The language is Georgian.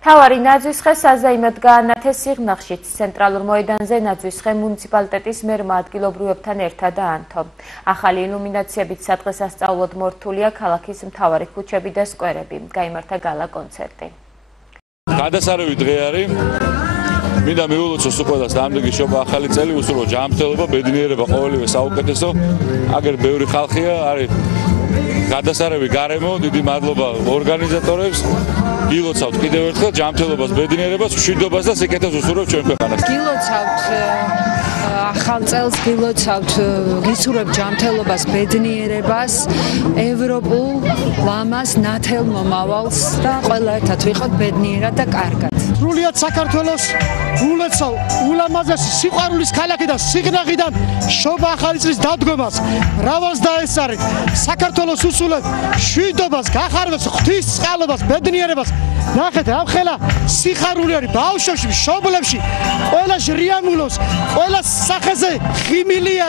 თავარი ნაძვისხე საზეიმოდ გაანათეს სიღნაღშიც. ცენტრალურ მოედანზე ნაძვისხე მუნიციპალიტეტის მერმა ადგილობრივებთან ერთად აანთო. ახალი ილუმინაციებით სადღესასწაულოდ მორთულია ქალაქის მთავარი ქუჩები და სკვერები. გაიმართა გალა კონცერტი. გადასარევი დღე არის. მინდა მიულოცოს უყველას დამდეგი შობა ახალი წელი, უსურვო ჯანმრთელობა, ბედნიერება, ყოველივე საუკეთესო. აგერ ბევრი ხალხია, არის გადასარევი გარემო, დიდი მადლობა ორგანიზატორებს. გილოცავთ კიდევ ერთხელ ჯანმრთელობას, ბედნიერებას, მშვიდობას და სიკეთეს უსურვებთ ჩვენ ქვეყანას. გილოცავთ ახალ წელს, გილოცავთ, გისურვებთ ჯანმრთელობას, ბედნიერებას, ევროპულ ლამას, ნათელ მომავალს და ყველა ერთად ვიყოთ ბედნიერად და კარგად. სრულიად საქართველოს ულოცავ ულამაზესი სიყვარულის ქალაქი და სიღნაღიდან შობა ახალი წლის დადგომას. მრავალს დაესწარით საქართველოს უსულებ მშვიდობას, გახარებას, ღვთისწყალობას, ბედნიერებას. ნახეთ, ამ ხელა სიხარული არის ბავშვებში, მშობლებში, ყველა შრიამულოს, ყველა სახეზე ხიმილია.